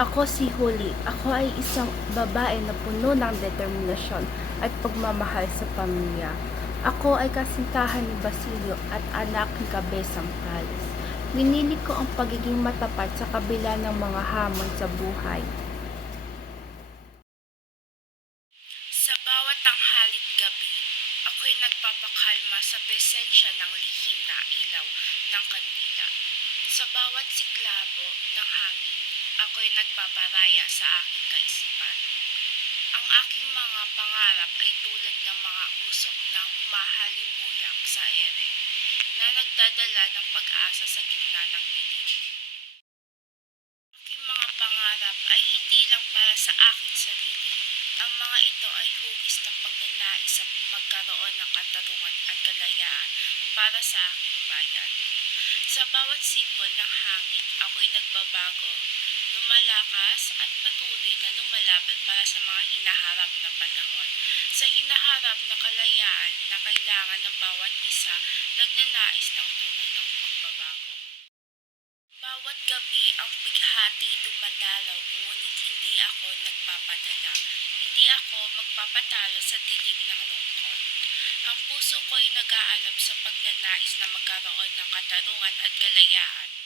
Ako si Huli. Ako ay isang babae na puno ng determinasyon at pagmamahal sa pamilya. Ako ay kasintahan ni Basilio at anak ni Kabesang Palis. Minili ko ang pagiging matapat sa kabila ng mga hamon sa buhay. Sa bawat tanghalit gabi, ako'y nagpapakalma sa presensya ng lihim na ilaw ng kandila. Sa bawat siklabo ng hangin, ako'y nagpaparaya sa aking kaisipan. Ang aking mga pangarap ay tulad ng mga usok na humahalimuyak sa ere, na nagdadala ng pag-asa sa gitna ng dilim. Aking mga pangarap ay hindi lang para sa aking sarili. Ang mga ito ay hugis ng pagnanais sa magkaroon ng katarungan at kalayaan para sa aking bayan. Sa bawat sipol ng hangin, ako'y nagbabago, lumalakas at patuloy na lumalaban para sa mga hinaharap na panahon. Sa hinaharap na kalayaan na kailangan ng bawat isa, nagnanais ng tunay ng pagbabago. Bawat gabi ang pighati dumadalaw, ngunit hindi ako nagpapadala. Hindi ako magpapatalo sa dilim ng lungkot. Ang puso ko'y nag-aalab sa pagnanais na magkaroon ng katarungan at kalayaan.